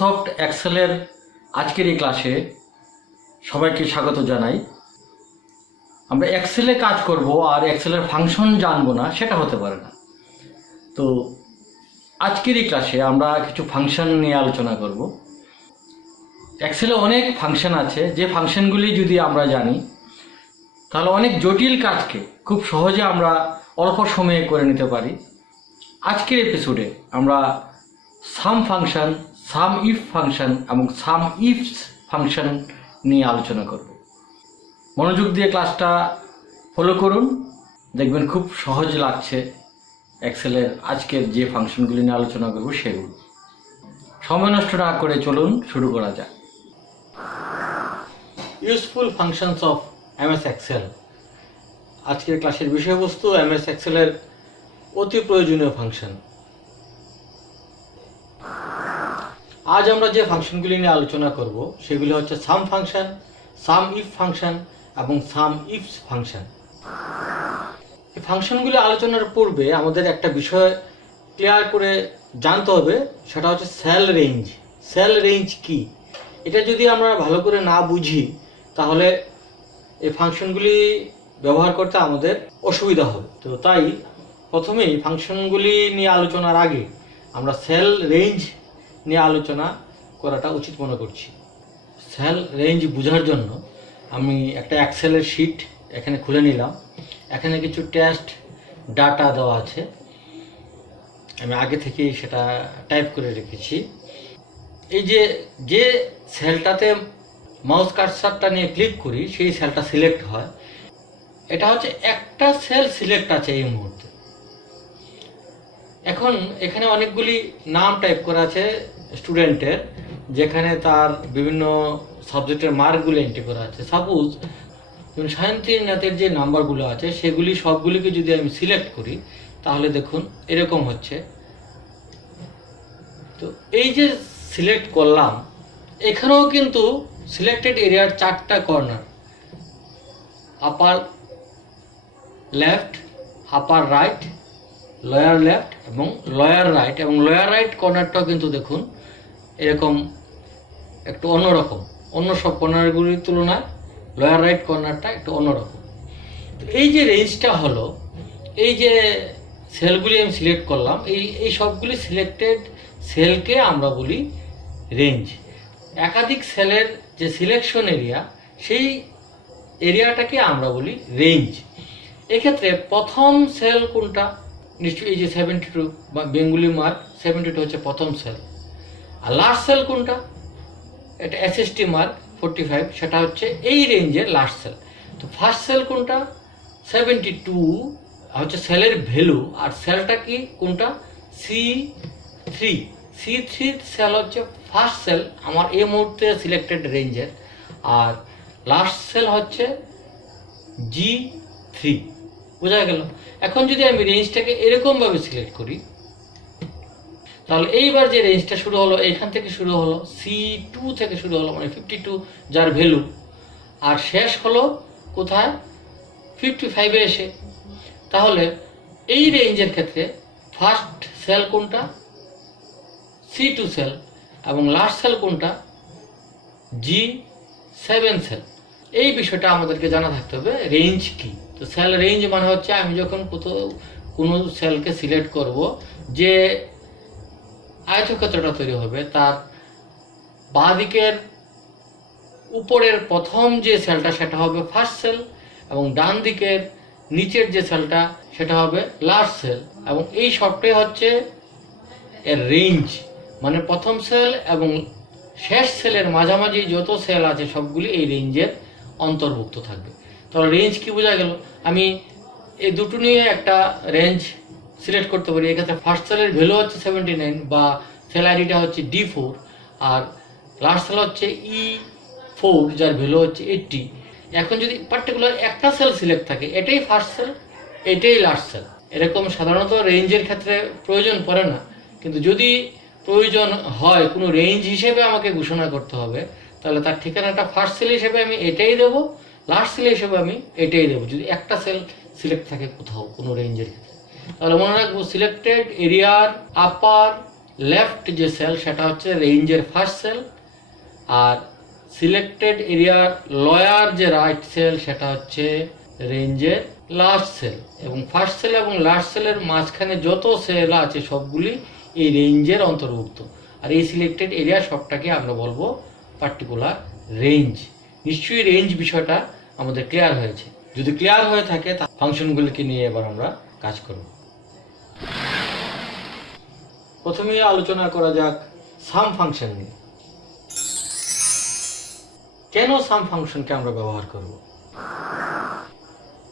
Microsoft এক্সেলের আজকের এই ক্লাসে সবাইকে স্বাগত জানাই। আমরা এক্সেলে কাজ করব আর এক্সেলের ফাংশন জানবো না, সেটা হতে পারে না। তো আজকের এই ক্লাসে আমরা কিছু ফাংশন নিয়ে আলোচনা করব। এক্সেলে অনেক ফাংশন আছে, যে ফাংশনগুলি যদি আমরা জানি তাহলে অনেক জটিল কাজকে খুব সহজে আমরা অল্প সময়ে করে নিতে পারি। আজকের এপিসোডে আমরা সাম ফাংশন, সাম ইফ ফাংশন এবং সাম ইফস ফাংশন নিয়ে আলোচনা করব। মনোযোগ দিয়ে ক্লাসটা ফলো করুন, দেখবেন খুব সহজ লাগছে। এক্সেলের আজকের যে ফাংশনগুলি নিয়ে আলোচনা করব সেগুলো। সময় নষ্ট না করে চলুন শুরু করা যাক। Useful functions of MS Excel. আজকের ক্লাসের বিষয়বস্তু এমএস এক্সেলের অতি প্রয়োজনীয় ফাংশন। আজ আমরা যে ফাংশনগুলি নিয়ে আলোচনা করব সেগুলি হচ্ছে সাম ফাংশন, সাম ইফ ফাংশন এবং সাম ইফস ফাংশন। এই ফাংশনগুলি আলোচনার পূর্বে আমাদের একটা বিষয় ক্লিয়ার করে জানতে হবে, সেটা হচ্ছে সেল রেঞ্জ। সেল রেঞ্জ কি, এটা যদি আমরা ভালো করে না বুঝি তাহলে এই ফাংশনগুলি ব্যবহার করতে আমাদের অসুবিধা হবে। তো তাই প্রথমেই ফাংশনগুলি নিয়ে আলোচনার আগে আমরা সেল রেঞ্জ নিয়ে আলোচনা করাটা উচিত মনে করছি। সেল রেঞ্জ বোঝার জন্য আমি একটা এক্সেলের শিট এখানে খুলে নিলাম। এখানে কিছু টেস্ট ডাটা দেওয়া আছে, আমি আগে থেকেই সেটা টাইপ করে রেখেছি। এই যে সেলটাতে মাউস কার্সারটা নিয়ে ক্লিক করি সেই সেলটা সিলেক্ট হয়। এটা হচ্ছে একটা সেল সিলেক্ট আছে এই মুহূর্তে। এখন এখানে অনেকগুলি নাম টাইপ করা আছে স্টুডেন্টের, যেখানে তার বিভিন্ন সাবজেক্টের মার্কগুলো এন্ট্রি করা আছে। সাপোজ সায়ন্তীনাথের যে নাম্বারগুলো আছে সেগুলি সবগুলিকে যদি আমি সিলেক্ট করি তাহলে দেখুন এরকম হচ্ছে। তো এই যে সিলেক্ট করলাম, এখানেও কিন্তু সিলেক্টেড এরিয়ার 4টা corner, upper left, upper right, lower left এবং লোয়ার রাইট। এবং লোয়ার রাইট কর্নারটাও কিন্তু দেখুন এরকম একটু অন্যরকম, অন্য সব কর্নারগুলির তুলনায় লোয়ার রাইট কর্নারটা একটু অন্যরকম। তো এই যে রেঞ্জটা হলো, এই যে সেলগুলি আমি সিলেক্ট করলাম, এই সবগুলি সিলেক্টেড সেলকে আমরা বলি রেঞ্জ। একাধিক সেলের যে সিলেকশন এরিয়া, সেই এরিয়াটাকে আমরা বলি রেঞ্জ। এক্ষেত্রে প্রথম সেল কোনটা, নিশ্চয়ই এই যে 72 বা বেঙ্গুলি মার্ক 72 হচ্ছে প্রথম সেল। আর লাস্ট সেল কোনটা, এটা এসএসটি মার্ক 45, সেটা হচ্ছে এই রেঞ্জের লাস্ট সেল। তো ফার্স্ট সেল কোনটা, 72 হচ্ছে সেলের ভ্যালু। আর সেলটা কি কোনটা, C3। C3 সেল হচ্ছে ফার্স্ট সেল আমার এই মুহূর্তে সিলেক্টেড রেঞ্জের, আর লাস্ট সেল হচ্ছে G3। বোঝা গেল? এখন যদি আমি রেঞ্জটাকে এরকমভাবে সিলেক্ট করি তাহলে এইবার যে রেঞ্জটা শুরু হলো এইখান থেকে শুরু হলো, C2 থেকে শুরু হলো, মানে 52 যার ভ্যালু, আর শেষ হলো কোথায়, 55-এ এসে। তাহলে এই রেঞ্জের ক্ষেত্রে ফার্স্ট সেল কোনটা, C2 সেল, এবং লাস্ট সেল কোনটা, G7 সেল। এই বিষয়টা আমাদেরকে জানা থাকতে হবে, রেঞ্জ কি। তো সেল রেঞ্জ মানে হচ্ছে আমি যখন কোনো সেলকে সিলেক্ট করব, যে আয়তক্ষেত্রটা তৈরি হবে তার বাঁ দিকের উপরের প্রথম যে সেলটা সেটা হবে ফার্স্ট সেল, এবং ডান দিকের নিচের যে সেলটা সেটা হবে লাস্ট সেল। এবং এই সবটাই হচ্ছে এর রেঞ্জ, মানে প্রথম সেল এবং শেষ সেলের মাঝামাঝি যত সেল আছে সবগুলি এই রেঞ্জের অন্তর্ভুক্ত থাকবে। তাহলে রেঞ্জ কি বোঝা গেল? আমি এই দুটো নিয়ে একটা রেঞ্জ সিলেক্ট করতে পারি। এক্ষেত্রে ফার্স্ট সেলের ভ্যালু হচ্ছে 79 বা সেল আইডিটা হচ্ছে D4, আর লাস্ট সেল হচ্ছে E4 যার ভ্যালু হচ্ছে 80। এখন যদি পার্টিকুলার একটা সেল সিলেক্ট থাকে, এটাই ফার্স্ট সেল, এটাই লাস্ট সেল, এরকম সাধারণত রেঞ্জের ক্ষেত্রে প্রয়োজন পড়ে না। কিন্তু যদি প্রয়োজন হয় কোনো রেঞ্জ হিসেবে আমাকে ঘোষণা করতে হবে, তাহলে তার ঠিকানাটা ফার্স্ট সেল হিসেবে আমি এটাই দেবো, লাস্ট সেল হিসেবে আমি এটাই দেবো, যদি একটা সেল সিলেক্ট থাকে কোথাও কোনো রেঞ্জের ক্ষেত্রে। তাহলে মনে রাখবো, সিলেক্টেড এরিয়ার আপার লেফট যে সেল সেটা হচ্ছে রেঞ্জের ফার্স্ট সেল, আর সিলেক্টেড এরিয়ার লয়ার যে রাইট সেল সেটা হচ্ছে রেঞ্জের লাস্ট সেল, এবং ফার্স্ট সেল এবং লাস্ট সেলের মাঝখানে যত সেল আছে সবগুলি এই রেঞ্জের অন্তর্ভুক্ত। আর এই সিলেক্টেড এরিয়া সবটাকে আমরা বলবো পার্টিকুলার রেঞ্জ। নিশ্চয়ই রেঞ্জ বিষয়টা আমাদের ক্লিয়ার হয়েছে। যদি ক্লিয়ার হয়ে থাকে তা ফাংশনগুলিকে নিয়ে এবার আমরা কাজ করব। প্রথমে আলোচনা করা যাক সাম ফাংশন নিয়ে। কেন সাম ফাংশনকে আমরা ব্যবহার করব?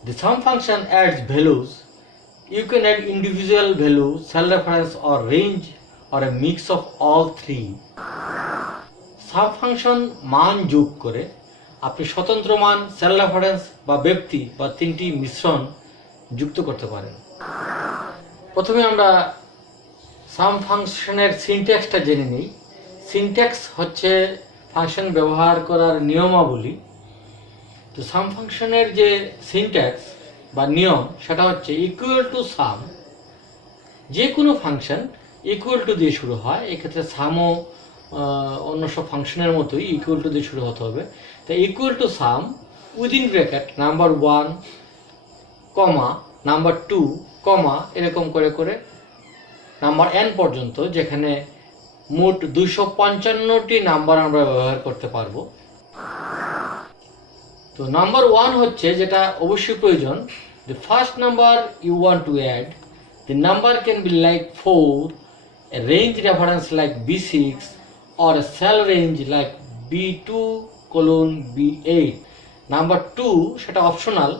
The sum function adds values. You can add individual value, cell reference or range or a mix of all three. Some function মান যোগ করে আপনি স্বতন্ত্র মান, সেল রেফারেন্স বা ব্যক্তি বা তিনটি মিশ্রণ যুক্ত করতে পারেন। প্রথমে আমরা সাম ফাংশনের সিনট্যাক্সটা জেনে নিই। সিনট্যাক্স হচ্ছে ফাংশন ব্যবহার করার নিয়মাবলী। তো সাম ফাংশনের যে সিনট্যাক্স বা নিয়ম সেটা হচ্ছে ইকুয়াল টু সাম। যে কোনো ফাংশন ইকুয়াল টু দিয়ে শুরু হয়, এক্ষেত্রে সামও অন্য সব ফাংশনের মতোই ইকুয়াল টু দিয়ে শুরু হতে হবে। তো equal to some within bracket number 1 comma number 2 কমা এরকম করে করে নাম্বার n পর্যন্ত, যেখানে মোট 255টি নাম্বার আমরা ব্যবহার করতে পারবো। তো নাম্বার 1 হচ্ছে যেটা অবশ্যই প্রয়োজন, the first number you want to add, the number can be like 4, a range reference like B6 or a cell range like B2:B8. Number 2 সেটা অপশনাল,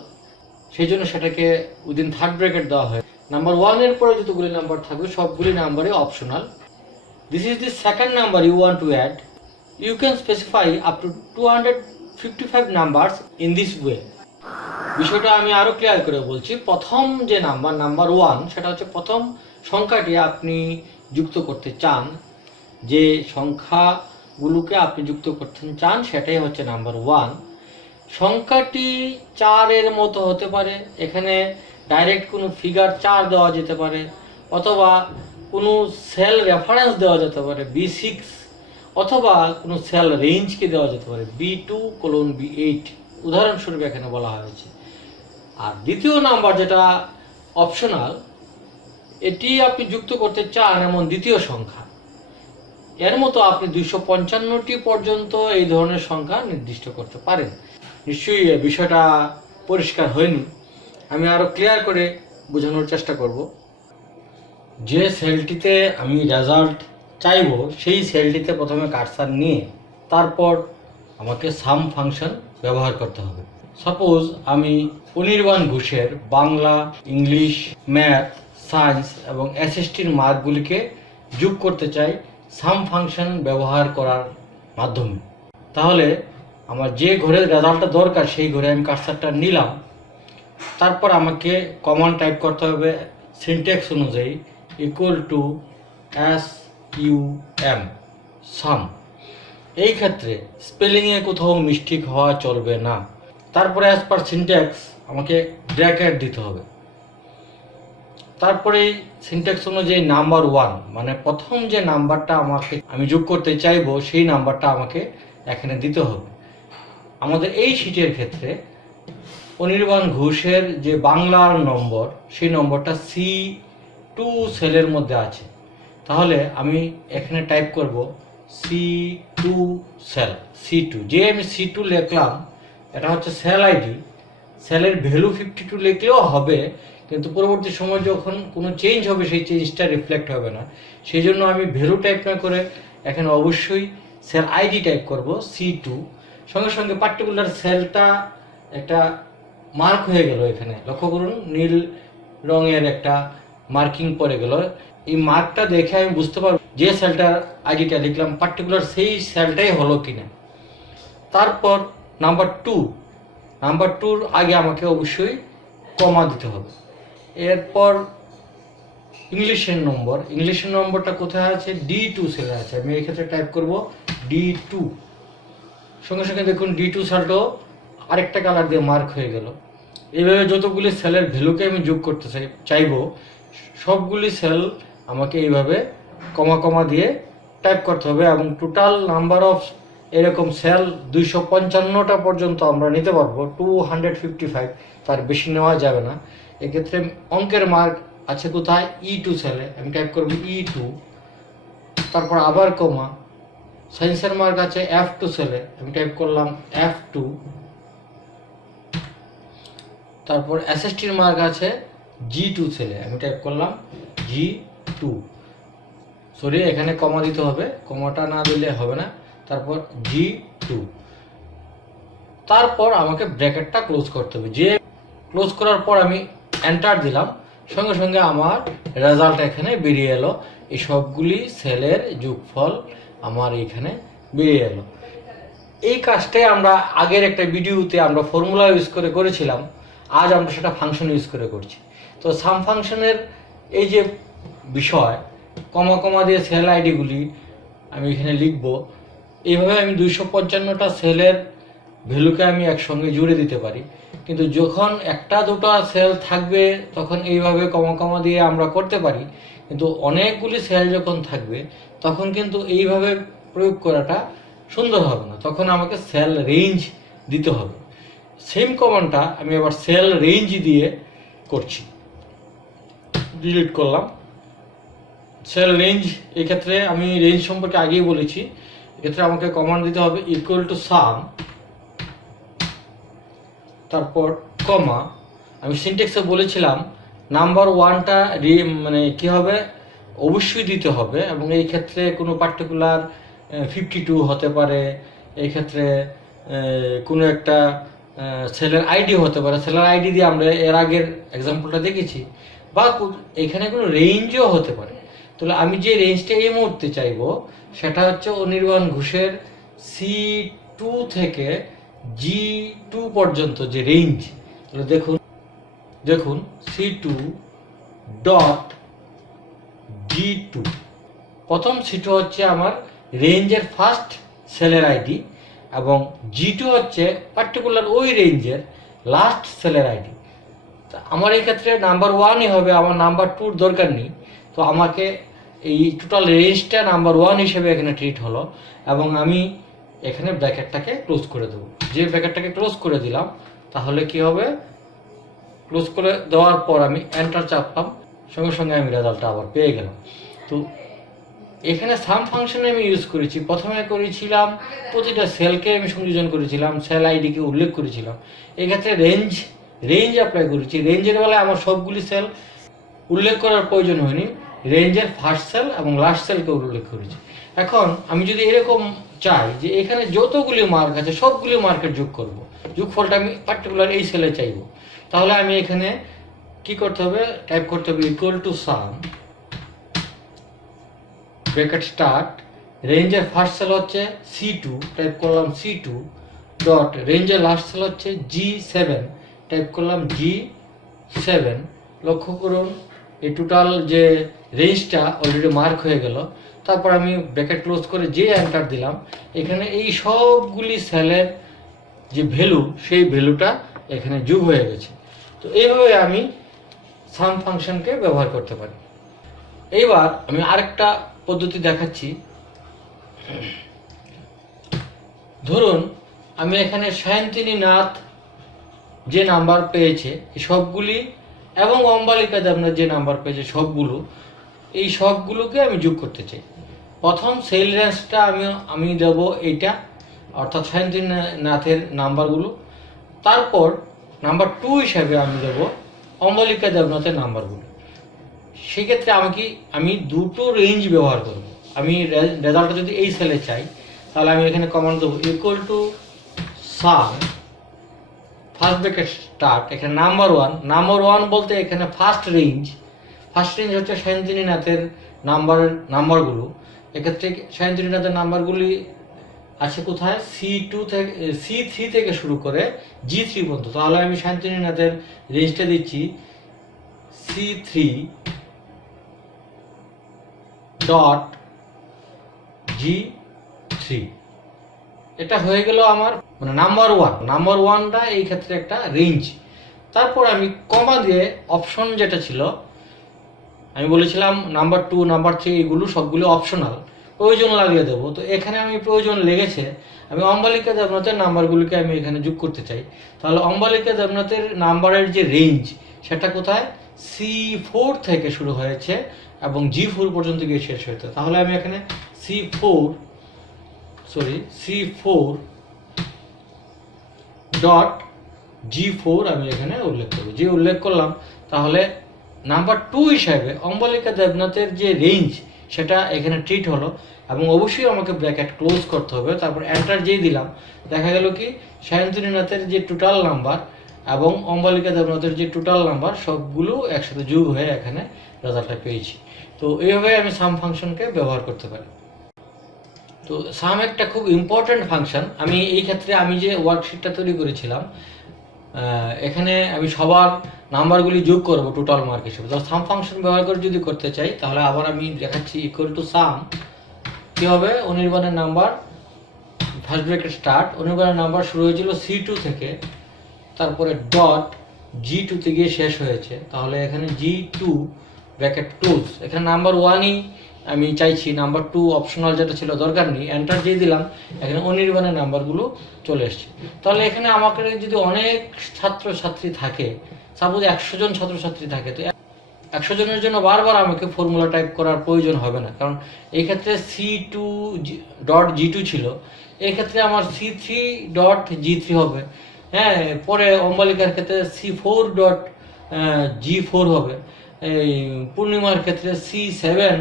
সেই জন্য সেটাকে উইদিন থার্ড ব্র্যাকেট দেওয়া হয়। নাম্বার 1 এর পরে যতগুলি নাম্বার থাকবে সবগুলি নাম্বারই optional. This is the second number you want to add. You can specify up to 255 numbers in this way. বিষয়টা আমি আরো ক্লিয়ার করে বলছি। প্রথম যে নাম্বার 1 সেটা হচ্ছে প্রথম সংখ্যাটি আপনি যুক্ত করতে চান, যে সংখ্যাগুলোকে আপনি যুক্ত করতে চান সেটাই হচ্ছে নাম্বার 1। সংখ্যাটি 4 এর মতো হতে পারে, এখানে ডাইরেক্ট কোনো ফিগার 4 দেওয়া যেতে পারে, অথবা কোনো সেল রেফারেন্স দেওয়া যেতে পারে B6, অথবা কোনো সেল রেঞ্জকে দেওয়া যেতে পারে B2:B8 উদাহরণস্বরূপ এখানে বলা হয়েছে। আর দ্বিতীয় নাম্বার যেটা অপশনাল, এটি আপনি যুক্ত করতে চান এমন দ্বিতীয় সংখ্যা, এর মতো আপনি 255টি পর্যন্ত এই ধরনের সংখ্যা নির্দিষ্ট করতে পারেন। নিশ্চয়ই বিষয়টা পরিষ্কার হয়নি, আমি আরো ক্লিয়ার করে বোঝানোর চেষ্টা করব। যে সেলটিতে আমি রেজাল্ট চাইব সেই সেলটিতে প্রথমে কার্সার নিয়ে তারপর আমাকে সাম ফাংশন ব্যবহার করতে হবে। সাপোজ আমি অনির্বাণ ঘোষের বাংলা, ইংলিশ, ম্যাথ, সায়েন্স এবং এসএসটির মার্কগুলিকে যোগ করতে চাই সাম ফাংশন ব্যবহার করার মাধ্যমে। তাহলে আমার যে ঘরের রেজাল্টটা দরকার সেই ঘরে আমি কার্সারটা নিলাম, তারপর আমাকে কমান্ড টাইপ করতে হবে সিনট্যাক্স অনুযায়ী ইকুয়াল টু SUM সাম। এই ক্ষেত্রে স্পেলিংয়ে কোথাও মিস্টেক হওয়া চলবে না। তারপরে অ্যাজ পার সিনট্যাক্স আমাকে ব্র্যাকেট দিতে হবে। তারপরে সিনট্যাক্স অনুযায়ী নাম্বার 1 মানে প্রথম যে নাম্বারটা আমি যোগ করতে চাইবো সেই নাম্বারটা আমাকে এখানে দিতে হবে। আমাদের এই শীটের ক্ষেত্রে অনির্বাণ ঘোষের যে বাংলার নম্বর সেই নম্বরটা C2 সেলের মধ্যে আছে, তাহলে আমি এখানে টাইপ করব C2 সেল C2। যে আমি C2 লিখলাম এটা হচ্ছে সেল আইডি, সেলের ভ্যালু 52 লিখলেও হবে, কিন্তু পরবর্তী সময় যখন কোনো চেঞ্জ হবে সেই চেঞ্জটা রিফ্লেক্ট হবে না। সেই জন্য আমি ভ্যালু টাইপ না করে এখানে অবশ্যই সেল আইডি টাইপ করব C2। সঙ্গে সঙ্গে পার্টিকুলার সেলটা একটা মার্ক হয়ে গেল, এখানে লক্ষ্য করুন নীল রঙের একটা মার্কিং পড়ে গেল। এই মার্কটা দেখে আমি বুঝতে পারবো যে সেলটার আইডিটা লিখলাম পার্টিকুলার সেই সেলটাই হলো কিনা। তারপর নাম্বার 2-র আগে আমাকে অবশ্যই কমা দিতে হবে। এরপর ইংলিশের নম্বরটা কোথায় আছে? D2 সেলে আছে, আমি এক্ষেত্রে টাইপ করব D2। সঙ্গে সঙ্গে দেখুন D2 সেলটাও আরেকটা কালার দিয়ে মার্ক হয়ে গেল। এইভাবে যতগুলি সেলের ভ্যালুকে আমি যোগ করতে চাইবো সবগুলি সেল আমাকে এইভাবে কমা কমা দিয়ে টাইপ করতে হবে এবং টোটাল নাম্বার অফ এরকম সেল 255টা পর্যন্ত আমরা নিতে পারবো, 255, তার বেশি নেওয়া যাবে না। এক্ষেত্রে অঙ্কের মার্ক আছে কোথায়, E2 সেলে আমি টাইপ করব E2, তারপর আবার কমা, সায়েন্সের মার্ক আছে F2 সেলে আমি টাইপ করলাম F2, তারপর এসএসটির মার্ক আছে G2 সেলে আমি টাইপ করলাম G2, সরি এখানে কমা দিতে হবে, কমাটা না দিলে হবে না, তারপর G2, তারপর আমাকে ব্র্যাকেটটা ক্লোজ করতে হবে। যে ক্লোজ করার পর আমি এন্টার দিলাম, সঙ্গে সঙ্গে আমার রেজাল্ট এখানে বেরিয়ে এলো, এই সবগুলি সেলের যোগফল আমার এখানে বেরিয়ে এলো। এই কাজটাই আমরা আগের একটা ভিডিওতে আমরা ফর্মুলা ইউজ করে করেছিলাম, আজ আমরা সেটা ফাংশন ইউজ করে করছি। তো সাম ফাংশনের এই যে বিষয়, কমা কমা দিয়ে সেল আইডিগুলি আমি এখানে লিখব, এইভাবে আমি 255টা সেলের ভ্যালুকে আমি একসঙ্গে জুড়ে দিতে পারি। কিন্তু যখন একটা দুটো সেল থাকবে তখন এইভাবে কমা কমা দিয়ে আমরা করতে পারি, কিন্তু অনেকগুলি সেল যখন থাকবে তখন কিন্তু এইভাবে প্রয়োগ করাটা সুন্দর হবে না, তখন আমাকে সেল রেঞ্জ দিতে হবে। সেম কমান্ডটা আমি আবার সেল রেঞ্জ দিয়ে করছি, ডিলিট করলাম সেল রেঞ্জ। এক্ষেত্রে আমি রেঞ্জ সম্পর্কে আগেই বলেছি, এক্ষেত্রে আমাকে কমান্ড দিতে হবে ইকুয়াল টু সাম, তারপর কমা, আমি সিনট্যাক্সে বলেছিলাম নাম্বার ওয়ানটা মানে কী হবে, অবশ্যই দিতে হবে, এবং এই ক্ষেত্রে কোনো পার্টিকুলার 52 হতে পারে, এই ক্ষেত্রে কোনো একটা সেলের আইডি হতে পারে, সেলের আইডি দিয়ে আমরা এর আগের এক্সাম্পলটা দেখেছি, বা এখানে কোনো রেঞ্জও হতে পারে। তাহলে আমি যে রেঞ্জটা এই মুহূর্তে চাইবো সেটা হচ্ছে অনির্বাণ ঘোষের C2 থেকে G2 পর্যন্ত যে রেঞ্জ। তাহলে দেখুন C2 ডট G2, প্রথম C2 হচ্ছে আমার রেঞ্জের ফার্স্ট সেলের আইডি, এবং G2 হচ্ছে পার্টিকুলার ওই রেঞ্জের লাস্ট সেলের আইডি। আমার এই ক্ষেত্রে নাম্বার ওয়ানই হবে, আমার নাম্বার টুর দরকার নেই। তো আমাকে এই টোটাল রেঞ্জটা নাম্বার ওয়ান হিসেবে এখানে ট্রিট হলো, এবং আমি এখানে ব্র্যাকেটটাকে ক্লোজ করে দেবো। যে ব্র্যাকেটটাকে ক্লোজ করে দিলাম তাহলে কি হবে, ক্লোজ করে দেওয়ার পর আমি এন্টার চাপলাম, সঙ্গে সঙ্গে আমি রেজাল্টটা আবার পেয়ে গেলাম। তো এখানে সাম ফাংশনে আমি ইউজ করেছি, প্রথমে করেছিলাম প্রতিটা সেলকে আমি সংযোজন করেছিলাম, সেল আইডিকে উল্লেখ করেছিলাম। এক্ষেত্রে রেঞ্জ অ্যাপ্লাই করেছি, রেঞ্জের বেলায় আমার সবগুলি সেল উল্লেখ করার প্রয়োজন হয়নি, রেঞ্জের ফার্স্ট সেল এবং লাস্ট সেলকে উল্লেখ করেছি। এখন আমি যদি এরকম চাই যে এখানে যতগুলি মার্ক আছে সবগুলি মার্কের যোগ করব, যোগফলটা আমি পার্টিকুলার এই সেলে চাইব, তাহলে আমি এখানে কি করতে হবে, টাইপ করতে হবে equal to some, bracket start, রেঞ্জের ফার্স্ট সেল হচ্ছে C2, টাইপ করলাম C2 ডট রেঞ্জের লাস্ট সেল হচ্ছে G7, টাইপ করলাম G7। লক্ষ্য করুন এই টোটাল যে রেঞ্জটা অলরেডি মার্ক হয়ে গেল। তারপর আমি ব্র্যাকেট ক্লোজ করে যে এন্টার দিলাম, এখানে এই সবগুলি সেলের যে ভ্যালু সেই ভ্যালুটা এখানে যোগ হয়ে গেছে। তো এইভাবে আমি সাম ফাংশনকে ব্যবহার করতে পারি। এইবার আমি আরেকটা পদ্ধতি দেখাচ্ছি। ধরুন আমি এখানে সায়ন্তিনী নাথ যে নাম্বার পেয়েছে সবগুলি, এবং অম্বালিকা দেবনাথ যে নাম্বার পেয়েছে সবগুলো, এই সবগুলোকে আমি যোগ করতে চাই। প্রথম সেল রেঞ্জটা আমি দেব এইটা, অর্থাৎ সায়ন্তিনী নাথের নাম্বারগুলো। তারপর নাম্বার 2 হিসাবে আমি দেব অম্বালিকা দেবনাথের নাম্বারগুলো। সেক্ষেত্রে আমি দুটো রেঞ্জ ব্যবহার করব। আমি রেজাল্টটা যদি এই সেলে চাই তাহলে আমি এখানে কমান্ড দেবো equal to some, first bracket start, এখানে নাম্বার ওয়ান বলতে এখানে ফার্স্ট রেঞ্জ হচ্ছে সায়ন্তিনী নাথের নাম্বারগুলো। এক্ষেত্রে সায়ন্তিনী নাথের নাম্বারগুলি আছে কোথায়, C2 থেকে C3 থেকে শুরু করে G3 পর্যন্ত। তাহলে আমি সায়ন্তিনী নাথের রেঞ্জটা দিচ্ছি C3 ডট G3। এটা হয়ে গেল আমার মানে নাম্বার ওয়ানটা এই ক্ষেত্রে একটা রেঞ্জ। তারপর আমি কমা দিয়ে অপশন যেটা ছিল আমি বলেছিলাম নাম্বার 2 নাম্বার 3 এগুলো সবগুলো অপশনাল, প্রয়োজন লাগলে দেবো। তো এখানে আমি প্রয়োজন লেগেছে, আমি অম্বালিকা দেবনাথের নাম্বারগুলিকে আমি এখানে যোগ করতে চাই। তাহলে অম্বালিকা দেবনাথের নাম্বারের যে রেঞ্জ সেটা কোথায়, C4 থেকে শুরু হয়েছে এবং G4 পর্যন্ত গিয়ে শেষ হয়েছে। তাহলে আমি এখানে C4 ডট G4 আমি এখানে উল্লেখ করব। যে উল্লেখ করলাম, তাহলে নাম্বার 2 হিসাবে অম্বালিকা দেবনাথের যে রেঞ্জ সেটা এখানে ট্রিট হলো, এবং অবশ্যই আমাকে ব্র্যাকেট ক্লোজ করতে হবে। তারপর এন্টার যেই দিলাম, দেখা গেল কি সায়ন্তনী নাথের যে টোটাল নাম্বার এবং অম্বালিকা দেবনাথের যে টোটাল নাম্বার সবগুলো একসাথে যোগ হয়ে এখানে রেজাল্টটা পেয়েছি। তো এইভাবে আমি সাম ফাংশনকে ব্যবহার করতে পারি। তো সাম একটা খুব ইম্পর্ট্যান্ট ফাংশন। আমি এই ক্ষেত্রে আমি যে ওয়ার্কশিটটা তৈরি করেছিলাম, এখানে আমি সবার নাম্বারগুলি যোগ করব টোটাল মার্ক হিসেবে। তো সাম ফাংশন ব্যবহার করে যদি করতে চাই, তাহলে আবার আমি দেখাচ্ছি ইকুয়াল টু সাম। কী হবে, অনির্বাণের নাম্বার ফার্স্ট ব্র্যাকেট স্টার্ট, অনির্বাণের নাম্বার শুরু হয়েছিল C2 থেকে, তারপরে ডট G2 তে গিয়ে শেষ হয়েছে। তাহলে এখানে G2 ব্র্যাকেট ক্লোজ। এখানে নাম্বার 1ই আমি চাইছি, নাম্বার 2 অপশনাল যেটা ছিল দরকার নেই। এন্টার দিয়ে দিলাম, এখানে অনির্বাণের নাম্বারগুলো চলে এসছে। তাহলে এখানে আমাকে যদি অনেক ছাত্রছাত্রী থাকে, সাপোজ 100 জন ছাত্রছাত্রী থাকে, তো 100 জনের জন্য বারবার আমাকে ফর্মুলা টাইপ করার প্রয়োজন হবে না, কারণ এই ক্ষেত্রে C2 ডট G2 ছিল, এই ক্ষেত্রে আমার C3 ডট G3 হবে। হ্যাঁ, পরে অম্বালিকার ক্ষেত্রে C4 ডট G4 হবে, এই পূর্ণিমার ক্ষেত্রে C7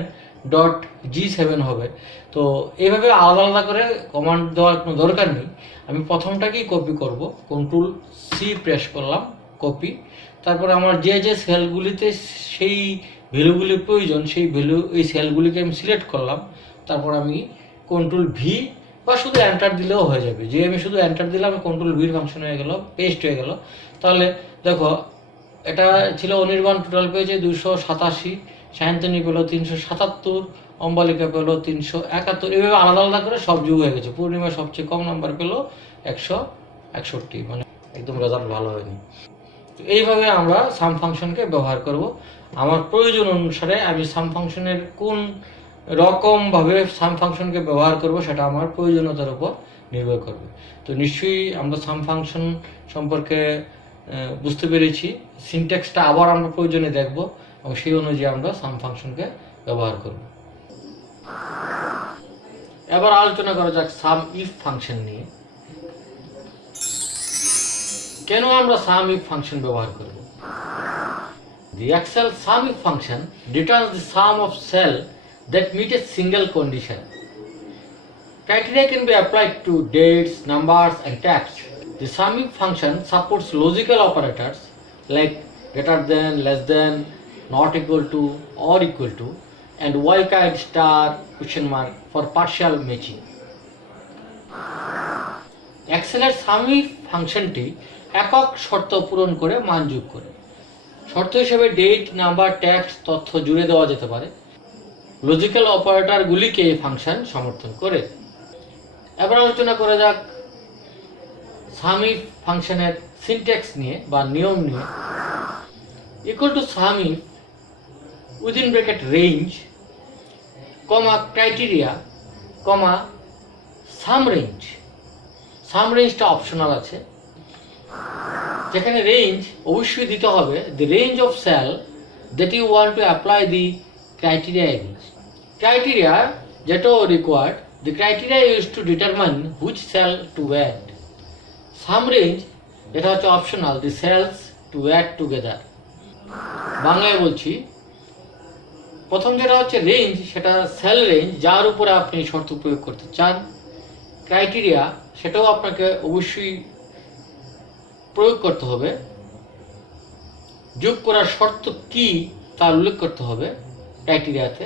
ডট G7 হবে। তো এইভাবে আলাদা আলাদা করে কমান্ড দেওয়ার কোনো দরকার নেই। আমি প্রথমটাকেই কপি করব, Ctrl+C প্রেস করলাম, কপি। তারপরে আমার যে যে সেলগুলিতে সেই ভ্যালুগুলির প্রয়োজন, সেই ভ্যালু এই সেলগুলিকে আমি সিলেক্ট করলাম। তারপর আমি Ctrl+V বা শুধু এন্টার দিলেও হয়ে যাবে। যে আমি শুধু এন্টার দিলাম, Ctrl+V ফাংশন হয়ে গেল, পেস্ট হয়ে গেল। তাহলে দেখো, এটা ছিল অনির্বাণ, টোটাল পেয়েছে 287, সায়ন্তনী পেল 377, অম্বালিকা পেল 371। এভাবে আলাদা আলাদা করে সব যোগ হয়ে গেছে। পূর্ণিমা সবচেয়ে কম নাম্বার পেল 161, মানে একদম রেজাল্ট ভালো হয়নি। তো এইভাবে আমরা সাম ফাংশনকে ব্যবহার করব। আমার প্রয়োজন অনুসারে আমি সাম ফাংশনের কোন রকমভাবে সাম ফাংশনকে ব্যবহার করব সেটা আমার প্রয়োজনীয়তার উপর নির্ভর করবে। তো নিশ্চয়ই আমরা সাম ফাংশন সম্পর্কে বুঝতে পেরেছি। সিনট্যাক্সটা আবার আমরা প্রয়োজনে দেখব এবং সেই অনুযায়ী আমরা সাম ফাংশনকে ব্যবহার করব। এবার আলোচনা করা যাক সাম ইফ ফাংশন নিয়ে। কেন আমরা সাম ইফ ফাংশন ব্যবহার করব? The Excel sum if function returns the sum of cell that meet a single condition. Criteria can be applied to dates, numbers, and text. The sum if function supports logical operators like greater than, less than, not equal to, or equal to, and wildcard star question mark for partial matching. Excel এর sum if ফাংশনটি একক শর্ত পূরণ করে মান যোগ করে। শর্ত হিসেবে ডেট, নাম্বার, টেক্সট তথ্য জুড়ে দেওয়া যেতে পারে। লজিক্যাল অপারেটরগুলিকে এই ফাংশন সমর্থন করে। এবার আলোচনা করা যাক সাম ইফ ফাংশনের সিনট্যাক্স নিয়ে বা নিয়ম নিয়ে। Equal to sum if within bracket range, comma criteria, comma sum range. Sum রেঞ্জটা অপশনাল আছে, যেখানে রেঞ্জ অবশ্যই দিতে হবে the range of cell that you want to apply the criteria against. Criteria যেটাও required, the criteria used to determine which cell to add. Sum range এটা হচ্ছে optional, the cells to add together. বাংলায় বলছি, প্রথম যেটা হচ্ছে range, সেটা sell range যার উপরে আপনি শর্ত প্রয়োগ করতে চান। ক্রাইটেরিয়া সেটাও আপনাকে অবশ্যই প্রয়োগ করতে হবে। যোগ করার শর্ত কি তা উল্লেখ করতে হবে ক্রাইটেরিয়াতে।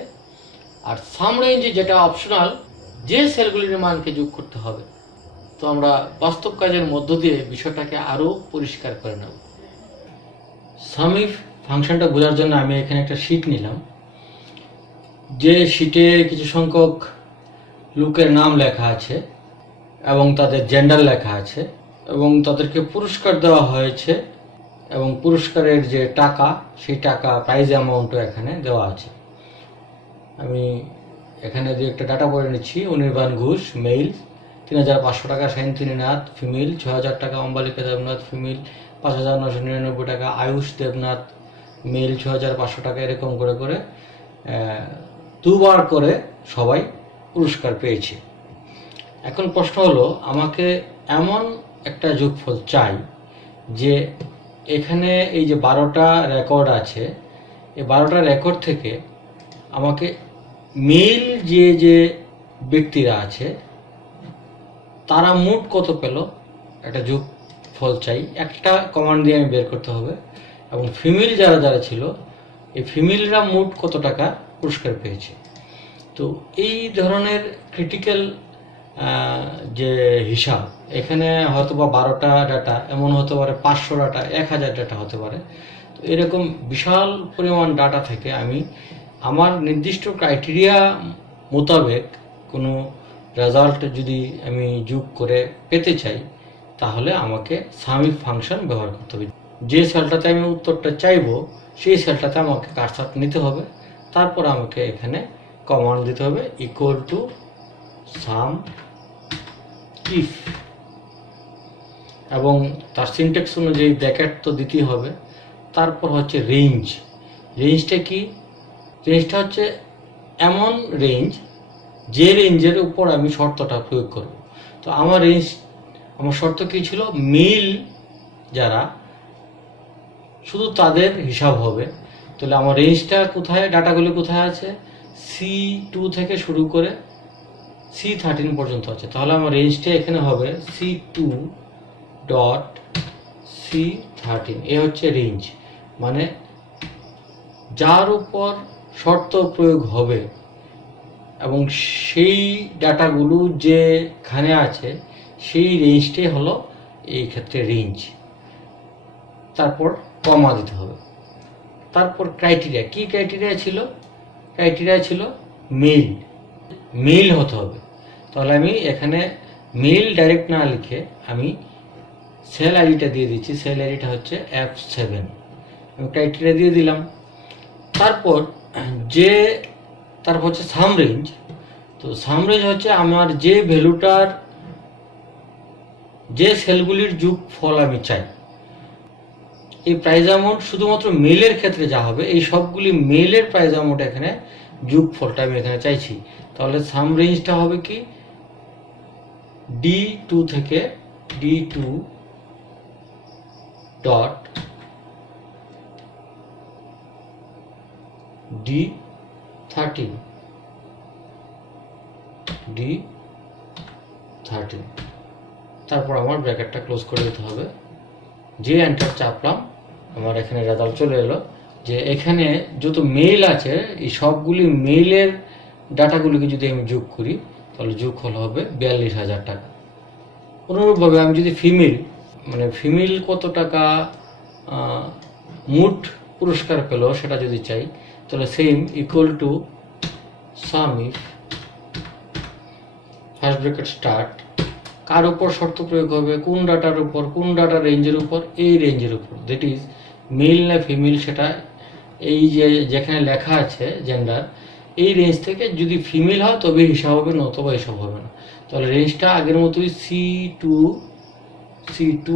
আর সাম রেঞ্জে যেটা অপশনাল, যে সেলগুলির মানকে যোগ করতে হবে। তো আমরা বাস্তব কাজের মধ্য দিয়ে বিষয়টাকে আরও পরিষ্কার করে নেব। সাম ইফ ফাংশনটা বোঝার জন্য আমি এখানে একটা শীট নিলাম, যে শীটে কিছু সংখ্যক লোকের নাম লেখা আছে এবং তাদের জেন্ডার লেখা আছে এবং তাদেরকে পুরস্কার দেওয়া হয়েছে এবং পুরস্কারের যে টাকা, সেই টাকা প্রাইজ অ্যামাউন্টও এখানে দেওয়া আছে। আমি এখানে যে একটা ডাটা পড়ে নিচ্ছি। অনির্বাণ ঘোষ মেল ৩,৫০০ টাকা, সায়ন্তিনী নাথ ফিমেল ৬,০০০ টাকা, অম্বালিকা দেবনাথ ফিমেল ৫,৯৯৯ টাকা, আয়ুষ দেবনাথ মেল ৬,৫০০ টাকা। এরকম করে করে দুবার করে সবাই পুরস্কার পেয়েছে। এখন প্রশ্ন হলো, আমাকে এমন একটা যোগফল চাই যে এখানে এই যে 12টা রেকর্ড আছে, এই 12টা রেকর্ড থেকে আমাকে মেল যে ব্যক্তিরা আছে তারা মোট কত পেল একটা যোগফল চাই। একটা কমান্ড দিয়ে আমি বের করতে হবে। এবং ফিমেল যারা ছিল, এই ফিমেলরা মোট কত টাকা পুরস্কার পেয়েছে। তো এই ধরনের ক্রিটিক্যাল যে হিসাব, এখানে হয়তো বা 12টা ডাটা, এমন হতে পারে 500 ডাটা, 1000 ডাটা হতে পারে। তো এরকম বিশাল পরিমাণ ডাটা থেকে আমি আমার নির্দিষ্ট ক্রাইটেরিয়া মোতাবেক কোনো রেজাল্ট যদি আমি যোগ করে পেতে চাই, তাহলে আমাকে সামিফ ফাংশন ব্যবহার করতে হবে। যে সেলটাতে আমি উত্তরটা চাইবো সেই সেলটাতে আমাকে কার্সর নিতে হবে, তারপর আমাকে এখানে কমান্ড দিতে হবে ইকুয়াল টু সাম ইফ, এবং তার সিনট্যাক্স অনুযায়ী ব্র্যাকেট তো দিতেই হবে। তারপর হচ্ছে রেঞ্জ। রেঞ্জটা কি? রেঞ্জটা হচ্ছে এমন রেঞ্জ যে রেঞ্জের উপর আমি শর্তটা প্রয়োগ করব। তো আমার শর্ত কী ছিল? মেল যারা শুধু তাদের হিসাব হবে। তাহলে আমার রেঞ্জটা কোথায়, ডাটাগুলি কোথায় আছে? C2 থেকে শুরু করে C13 পর্যন্ত আছে। তাহলে আমার রেঞ্জটা এখানে হবে C2.C13। এ হচ্ছে রেঞ্জ, মানে যার উপর শর্ত প্রয়োগ হবে এবং সেই ডাটাগুলো যেখানে আছে সেই রেঞ্জটাই হলো এই ক্ষেত্রে রেঞ্জ। তারপর কমা দিতে হবে। তারপর ক্রাইটেরিয়া, কি ক্রাইটেরিয়া ছিল? ক্রাইটেরিয়া ছিল মেল হতে হবে। তাহলে আমি এখানে মেল ডাইরেক্ট না লিখে আমি সেল আইডিটা দিয়ে দিচ্ছি। সেল আইডিটা হচ্ছে F7। আমি ক্রাইটেরিয়া দিয়ে দিলাম। তারপর হচ্ছে সাম রেঞ্জ। তো সাম রেঞ্জ হচ্ছে আমার যে ভ্যালুটার, যে সেলগুলির যোগফল আমি চাই। এই প্রাইজ অ্যামাউন্ট শুধুমাত্র মেলের ক্ষেত্রে যা হবে, এই সবগুলি মেলের প্রাইজ অ্যামাউন্ট এখানে যোগফলটা আমি এখানে চাইছি। তাহলে সাম রেঞ্জটা হবে কি? D2 থেকে D2 ডট D13 তারপর আমার ব্র্যাকেটটা ক্লোজ করে দিতে হবে। যে এন্টার চাপলাম, আমার এখানে রেজাল্ট চলে এলো যে এখানে যত মেইল আছে এই সবগুলি মেইলের ডাটাগুলিকে যদি আমি যোগ করি তাহলে যোগফল হবে 42,000 টাকা। অনুরূপভাবে আমি যদি ফিমেল কত টাকা মোট পুরস্কার পেল সেটা যদি চাই, তাহলে same equal to sum if first bracket start, কার উপর শর্ত প্রয়োগ হবে, কোন ডাটার উপর, কোন ডাটা রেঞ্জের উপর, এই রেঞ্জের উপর, দ্যাট ইজ মেল না ফিমেল সেটা এই যেখানে লেখা আছে জেন্ডার, এই রেঞ্জ থেকে যদি ফিমেল হয় তবে হিসাব হবে, নতুবা হিসাব হবে না। তাহলে রেঞ্জটা আগের মতোই C2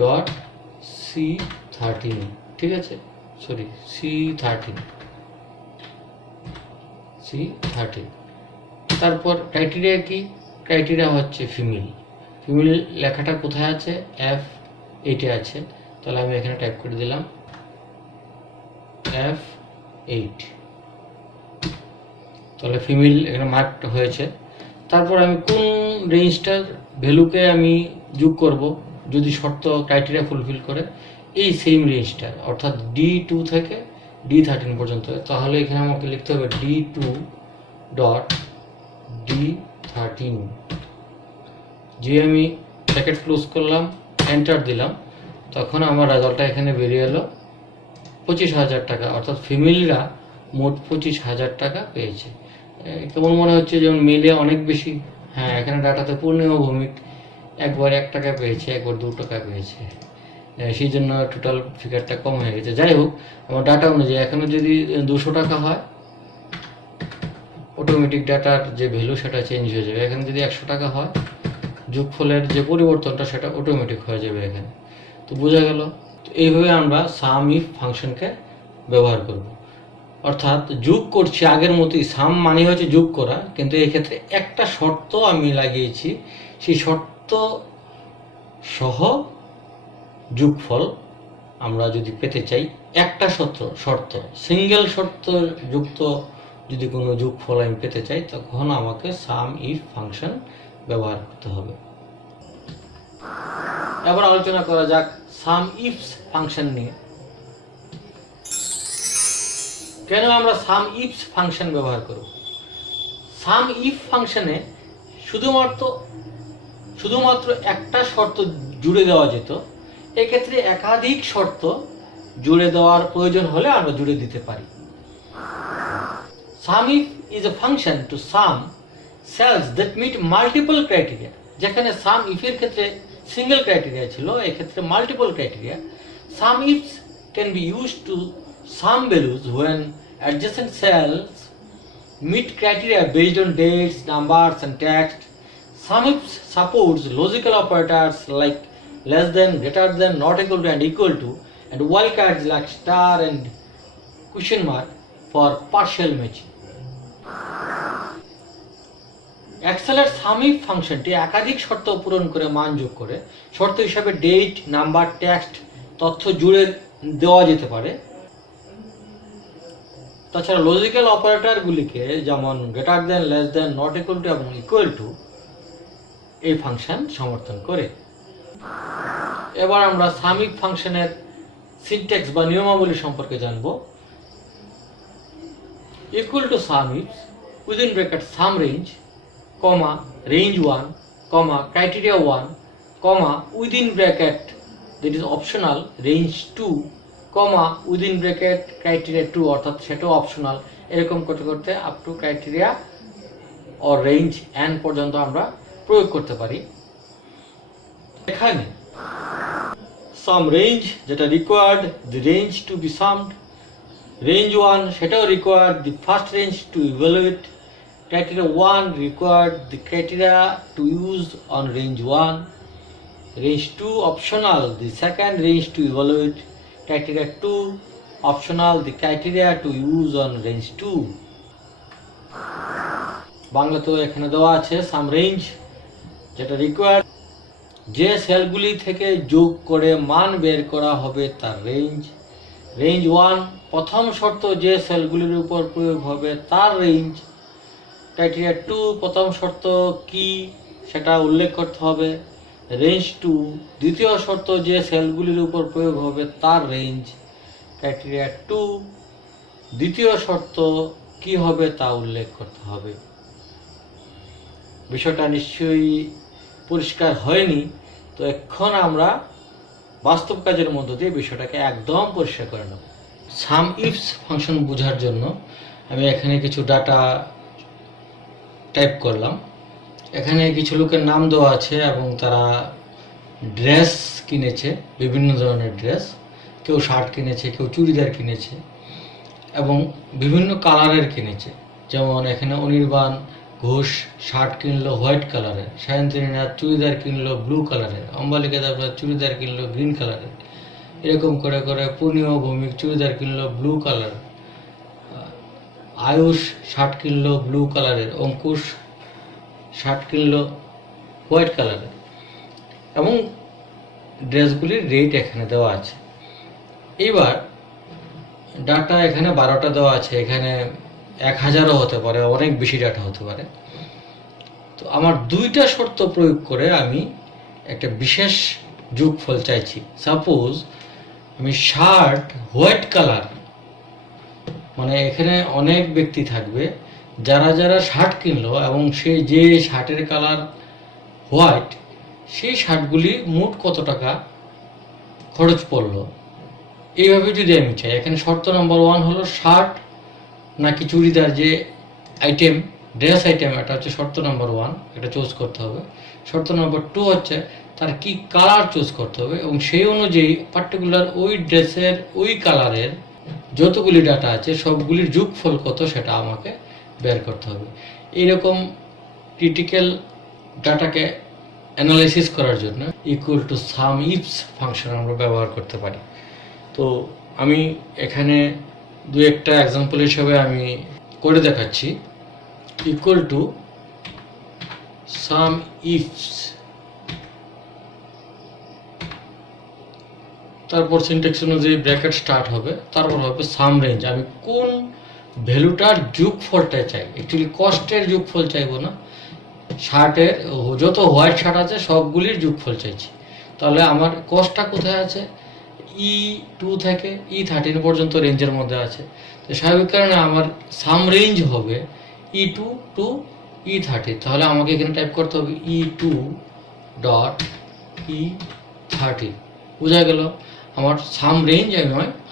ডট C13, ঠিক আছে, সরি C13। তারপর ক্রাইটেরিয়া কি? ক্রাইটেরিয়া হচ্ছে ফিমেল লেখাটা কোথায় আছে? F8 আছে। তাহলে আমি এখানে টাইপ করে দিলাম F8। তাহলে ফিমেল এখানে মার্ক হয়েছে। তারপর আমি কোন রেঞ্জটার ভ্যালুকে আমি যোগ করব যদি শর্ত ক্রাইটেরিয়া ফুলফিল করে, এই সেম রেঞ্জটা, অর্থাৎ D2 থেকে D13 পর্যন্ত। তাহলে এখানে আমাকে লিখতে হবে D2 ডট D13। যে আমি ব্র্যাকেট ক্লোজ করলাম, এন্টার দিলাম, তখন আমার রেজাল্টটা এখানে বেরিয়ে এলো 25,000 টাকা, অর্থাৎ ফিমেলরা মোট 25,000 টাকা পেয়েছে। কেমন মনে হচ্ছে যেমন মেলে অনেক বেশি? হ্যাঁ, এখানে ডাটাতে পূর্ণিমা ভৌমিক একবার 1 টাকা পেয়েছে, একবার 2 টাকা পেয়েছে। সেই জন্য টোটাল ফিগারটা কম হয়ে গেছে। যাই হোক, আমার ডাটা অনুযায়ী এখানে যদি 200 টাকা হয়, অটোমেটিক ডাটার যে ভ্যালু সেটা চেঞ্জ হয়ে যাবে। এখানে যদি 100 টাকা হয়, যোগফলের যে পরিবর্তনটা সেটা অটোমেটিক হয়ে যাবে এখানে। তো বোঝা গেল। তো এইভাবে আমরা সাম ইফ ফাংশনকে ব্যবহার করব। অর্থাৎ যোগ করছি আগের মতোই, সাম মানে হচ্ছে যোগ করা, কিন্তু এই ক্ষেত্রে একটা শর্ত আমি লাগিয়েছি, সেই শর্ত সহ যোগফল আমরা যদি পেতে চাই, একটা শর্ত সিঙ্গেল শর্ত যুক্ত যদি কোনো যোগফল আমি পেতে চাই, তখন আমাকে সাম ইফ ফাংশন ব্যবহার করতে হবে। এবার আলোচনা করা যাক সাম ইফস ফাংশন নিয়ে। কেন আমরা সাম ইফস ফাংশন ব্যবহার করব? সাম ইফ ফাংশনে শুধুমাত্র একটা শর্ত জুড়ে দেওয়া যেত, এক্ষেত্রে একাধিক শর্ত জুড়ে দেওয়ার প্রয়োজন হলে আমরা জুড়ে দিতে পারি। Sum if is a function to sum cells that meet multiple criteria. যেখানে সাম ইফের ক্ষেত্রে সিঙ্গেল ক্রাইটেরিয়া ছিল, এক্ষেত্রে multiple criteria. Sum ifs can be used to sum values when adjacent cells meet criteria based on dates, numbers and text. Sum ifs supports logical operators like less than, greater than, not equal to and equal to, and wildcards like star and question mark for partial matching. এক্সেলের sum if ফাংশনটি একাধিক শর্ত পূরণ করে মান যোগ করে, শর্ত হিসাবে ডেট, নাম্বার, টেক্সট তথ্য জুড়ে দেওয়া যেতে পারে। তাছাড়া লজিক্যাল অপারেটরগুলিকে, যেমন greater than, less than, not equal to এবং ইকুয়াল টু, এই ফাংশন সমর্থন করে। এবার আমরা সাম ইফ ফাংশনের সিনট্যাক্স বা নিয়মাবলী সম্পর্কে জানব। Equal to sum if within bracket sum range, comma range 1, comma criteria 1, comma within bracket that is optional range 2, comma within bracket criteria 2 অর্থাৎ সেটাও অপশনাল। এরকম করতে করতে up to criteria or range n পর্যন্ত আমরা প্রয়োগ করতে পারি। এখানে সাম রেঞ্জ যেটা required the range to be summed, range 1 সেটাও required the first range to evaluate, criteria 1 required the criteria to use on range 1, range 2 optional the second range to evaluate, criteria 2 optional the criteria to use on range 2। বাংলাতেও এখানে দেওয়া আছে সাম range যেটা required, যে সেলগুলি থেকে যোগ করে মান বের করা হবে তার রেঞ্জ। রেঞ্জ 1 প্রথম শর্ত যে সেলগুলির উপর প্রয়োগ হবে তার রেঞ্জ। ক্রাইটেরিয়া 2 প্রথম শর্ত কি সেটা উল্লেখ করতে হবে। রেঞ্জ 2 দ্বিতীয় শর্ত যে সেলগুলির উপর প্রয়োগ হবে তার রেঞ্জ। ক্রাইটেরিয়া 2 দ্বিতীয় শর্ত কি হবে তা উল্লেখ করতে হবে। বিষয়টা নিশ্চয়ই পরিষ্কার হয়নি, তো এখন আমরা বাস্তব কাজের মধ্য দিয়ে বিষয়টাকে একদম পরিষ্কার করে নেব। সাম ইফস ফাংশন বোঝার জন্য আমি এখানে কিছু ডাটা টাইপ করলাম। এখানে কিছু লোকের নাম দেওয়া আছে এবং তারা ড্রেস কিনেছে, বিভিন্ন ধরনের ড্রেস, কেউ শার্ট কিনেছে, কেউ চুড়িদার কিনেছে এবং বিভিন্ন কালারের কিনেছে। যেমন এখানে অনির্বাণ ঘোষ শার্ট কিনলো হোয়াইট কালারের, সায়ন্তিনীনাথ চুড়িদার কিনলো ব্লু কালারের, অম্বালিকা দেবনাথ চুড়িদার কিনলো গ্রিন কালারের, এরকম করে করে পূর্ণিমা ভৌমিক চুড়িদার কিনলো ব্লু কালার, আয়ুষ শার্ট কিনলো ব্লু কালারের, অঙ্কুশ শার্ট কিনলো হোয়াইট কালারের এবং ড্রেসগুলির রেট এখানে দেওয়া আছে। এবার ডাটা এখানে 12টা দেওয়া আছে, এখানে 1000ও হতে পারে, অনেক বেশি ডাটা হতে পারে। তো আমার 2টা শর্ত প্রয়োগ করে আমি একটা বিশেষ যোগফল চাইছি। সাপোজ আমি শার্ট হোয়াইট কালার, মানে এখানে অনেক ব্যক্তি থাকবে যারা যারা শার্ট কিনলো এবং সে যে শার্টের কালার হোয়াইট, সেই শার্টগুলি মোট কত টাকা খরচ পড়লো, এইভাবে যদি আমি চাই। এখানে শর্ত নাম্বার 1 হলো শার্ট নাকি চুড়িদার যে আইটেম ড্রেস আইটেম, এটা হচ্ছে শর্ত নম্বর 1, এটা চুজ করতে হবে। শর্ত নম্বর 2 হচ্ছে তার কি কালার চুজ করতে হবে, এবং সেই অনুযায়ী পার্টিকুলার ওই ড্রেসের ওই কালারের যতগুলি ডাটা আছে সবগুলির যোগফল কত সেটা আমাকে বের করতে হবে। এইরকম ক্রিটিক্যাল ডাটাকে অ্যানালাইসিস করার জন্য equal to some ifs function আমরা ব্যবহার করতে পারি। তো আমি এখানে দু একটা এক্সাম্পল হিসেবে আমি করে দেখাচ্ছি। ইকুয়াল টু সাম ইফস, তারপর সিনট্যাক্স অনুযায়ী ব্র্যাকেট স্টার্ট হবে, তারপর হবে সাম রেঞ্জ। আমি কোন ভ্যালুটার যোগফলটা চাই, অ্যাকচুয়ালি কস্টের যোগফল চাইবো না, শার্টের যত হোয়াইট শার্ট আছে সবগুলির যোগফল চাইছি। তাহলে আমার কস্টটা কোথায় আছে, E2 থেকে E13 পর্যন্ত রেঞ্জের মধ্যে আছে। তো স্বাভাবিক কারণে আমার সাম রেঞ্জ হবে E2 টু E13। তাহলে আমাকে এখানে টাইপ করতে হবে E2 ডট E13। বোঝা গেল আমার সাম রেঞ্জ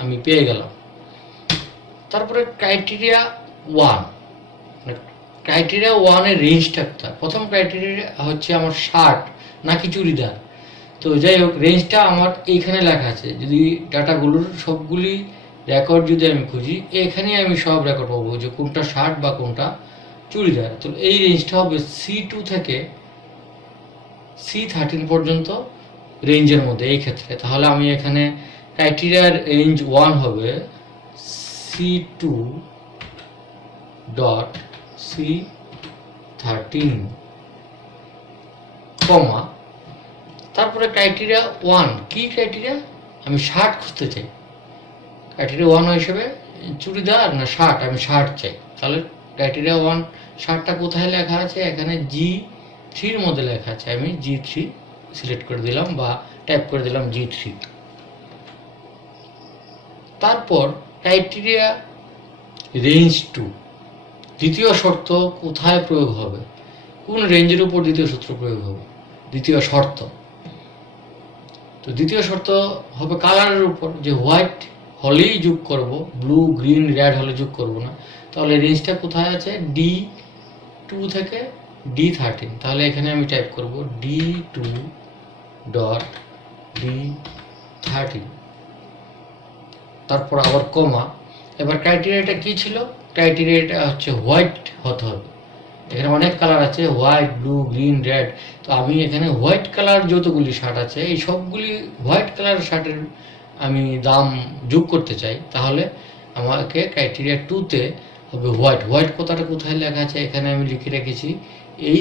আমি পেয়ে গেলাম। তারপরে ক্রাইটেরিয়া 1, ক্রাইটেরিয়া 1 এর রেঞ্জটা কোথায়? প্রথম ক্রাইটেরিয়া হচ্ছে আমার শার্ট নাকি চুড়িদার। তো যাই হোক, রেঞ্জটা আমার এইখানে লেখা আছে। যদি ডাটাগুলোর সবগুলি রেকর্ড যদি আমি খুঁজি, এখানেই আমি সব রেকর্ড পাবো যে কোনটা শার্ট বা কোনটা চুড়িদার। তো এই রেঞ্জটা হবে C2 থেকে C13 পর্যন্ত রেঞ্জের মধ্যে এই ক্ষেত্রে। তাহলে আমি এখানে ক্রাইটেরিয়ার রেঞ্জ 1 হবে C2 ডট C13 কমা, তারপরে ক্রাইটেরিয়া 1 কি ক্রাইটেরিয়া, আমি শার্ট খুঁজতে চাই। ক্রাইটেরিয়া 1 হিসেবে চুড়িদার না শার্ট, আমি শার্ট চাই। তাহলে ক্রাইটেরিয়া 1 শার্টটা কোথায় লেখা আছে, এখানে G3 এর মধ্যে লেখা আছে। আমি G3 সিলেক্ট করে দিলাম বা টাইপ করে দিলাম G3। তারপর ক্রাইটেরিয়া রেঞ্জ 2, দ্বিতীয় শর্ত কোথায় প্রয়োগ হবে, কোন রেঞ্জের উপর দ্বিতীয় সূত্র প্রয়োগ হবে, দ্বিতীয় শর্ত। তো দ্বিতীয় শর্ত হবে কালারের উপর, যে হোয়াইট হলেই যোগ করব, ব্লু গ্রিন রেড হলে যোগ করব না। তাহলে রেঞ্জটা কোথায় আছে, D2 থেকে D13। তাহলে এখানে আমি টাইপ করব D2 ডট D13, তারপর আবার কমা। এবার ক্রাইটেরিয়াটা কি ছিল, ক্রাইটেরিয়াটা হচ্ছে হোয়াইট হতে হবে। এখানে অনেক কালার আছে, হোয়াইট, ব্লু, গ্রিন, রেড। তো আমি এখানে হোয়াইট কালার যতগুলি শার্ট আছে এই সবগুলি হোয়াইট কালার শার্টের আমি দাম যোগ করতে চাই। তাহলে আমাকে ক্রাইটেরিয়া 2-তে হবে হোয়াইট। হোয়াইট কথাটা কোথায় লেখা আছে, এখানে আমি লিখে রেখেছি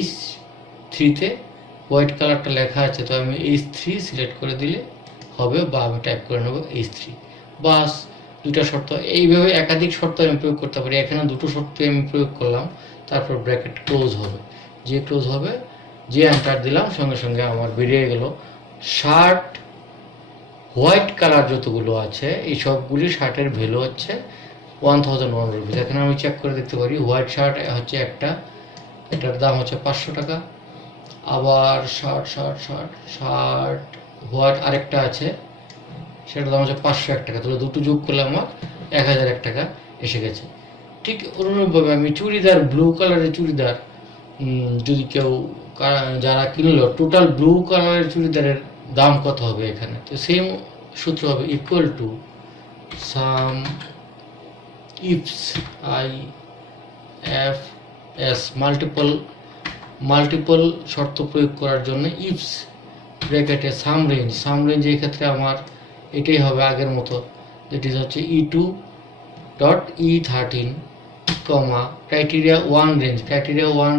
H3-তে হোয়াইট কালারটা লেখা আছে। তো আমি H3 সিলেক্ট করে দিলে হবে, বা আমি টাইপ করে নেব H3। বাস, দুটা শর্ত। এইভাবে একাধিক শর্ত আমি প্রয়োগ করতে পারি। এখানে দুটো শর্ত আমি প্রয়োগ করলাম, তারপর ব্র্যাকেট ক্লোজ হবে। যে ক্লোজ হবে, যে এন্টার দিলাম, সঙ্গে সঙ্গে আমার বেরিয়ে গেল শার্ট হোয়াইট কালার যতগুলো আছে এই সবগুলি শার্টের ভ্যালু হচ্ছে 1001 রুপিস। এখানে আমি চেক করে দেখতে পারি হোয়াইট শার্ট হচ্ছে একটা, এটার দাম হচ্ছে 500 টাকা। আবার শার্ট হোয়াইট আরেকটা আছে, সেটার দাম হচ্ছে 501 টাকা। তাহলে দুটো যোগ করলে আমার 1001 টাকা এসে গেছে। ঠিক অনুরূপভাবে আমি চুড়িদার, ব্লু কালারের চুড়িদার, যদি কেউ যারা কিনলো, টোটাল ব্লু কালারের চুড়িদারের দাম কত হবে এখানে। তো সেম সূত্র হবে equal to some ifs IFS multiple শর্ত প্রয়োগ করার জন্য ইফস ব্র্যাকেটে সাম রেঞ্জ এই ক্ষেত্রে আমার এটাই হবে আগের মতো, যেটি হচ্ছে E2 ডট E13 কমা ক্রাইটেরিয়া 1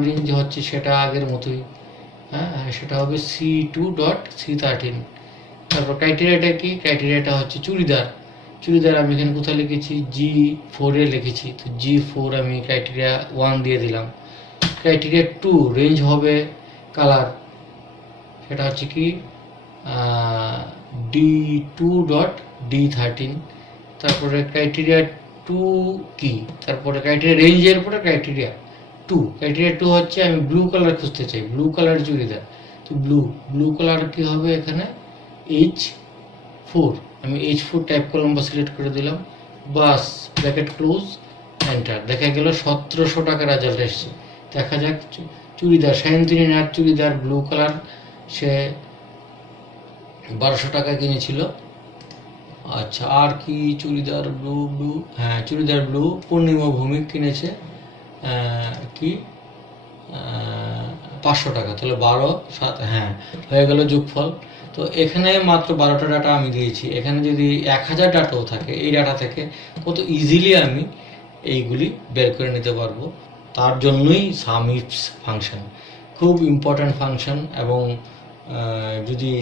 রেঞ্জ হচ্ছে সেটা আগের মতোই, হ্যাঁ, সেটা হবে C2 ডট C13। তারপর ক্রাইটেরিয়াটা কি, ক্রাইটেরিয়াটা হচ্ছে চুড়িদার আমি এখানে কোথায় লিখেছি, G4-এ লিখেছি। তো G4 আমি ক্রাইটেরিয়া 1 দিয়ে দিলাম। ক্রাইটেরিয়া 2 রেঞ্জ হবে কালার, সেটা হচ্ছে কি D2 ডট D13। তারপরে ক্রাইটেরিয়া 2 কি, তারপরে ক্রাইটেরিয়া রেঞ্জের পরে ক্রাইটেরিয়া 2 হচ্ছে আমি ব্লু কালার খুঁজতে চাই, ব্লু কালার চুড়িদার। তো ব্লু কালার কি হবে, এখানে H4, আমি H4 টাইপ করলাম বা সিলেক্ট করে দিলাম, বাস ব্র্যাকেট ক্লোজ এন্টার। দেখা গেল 1700 টাকা রেজাল্ট এসছে। দেখা যাক। চুড়িদার সায়ন্তিনী নাথ চুড়িদার ব্লু কালার, সে 1200 টাকা কিনেছিল। আচ্ছা, আর কি চুড়িদার ব্লু, হ্যাঁ চুড়িদার ব্লু পূর্ণিমা ভৌমিক কিনেছে কি 500 টাকা। তাহলে 12 7, হ্যাঁ হয়ে গেল যোগফল। তো এখানে মাত্র 12টা ডাটা আমি দিয়েছি। এখানে যদি 1000 ডাটাও থাকে, এই ডাটা থেকে কত ইজিলি আমি এইগুলি বের করে নিতে পারবো। তার জন্যই সাম ইফস ফাংশন খুব ইম্পর্ট্যান্ট ফাংশন। এবং যদি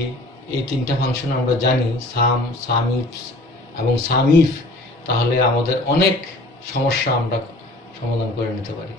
এই 3টা ফাংশন আমরা জানি, সাম ইফস এবং সাম ইফ, তাহলে আমাদের অনেক সমস্যা আমরা সমাধান করে নিতে পারি।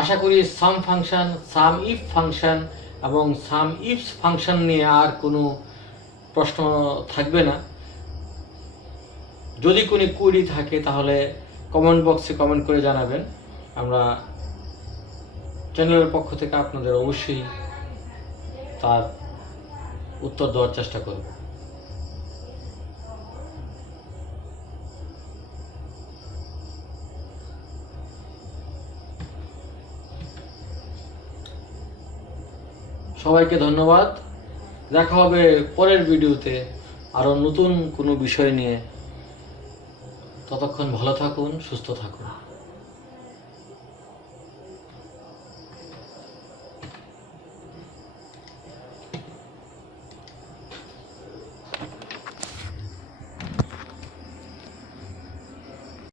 আশা করি সাম ফাংশন, সাম ইফ ফাংশন এবং সাম ইফস ফাংশন নিয়ে আর কোনো প্রশ্ন থাকবে না। যদি কোনো কুইরি থাকে তাহলে কমেন্ট বক্সে কমেন্ট করে জানাবেন। আমরা চ্যানেলের পক্ষ থেকে আপনাদের অবশ্যই তার উত্তর দেওয়ার চেষ্টা করব। সবাইকে ধন্যবাদ। দেখা হবে পরের ভিডিওতে আরও নতুন কোনো বিষয় নিয়ে। ততক্ষণ ভালো থাকুন, সুস্থ থাকুন।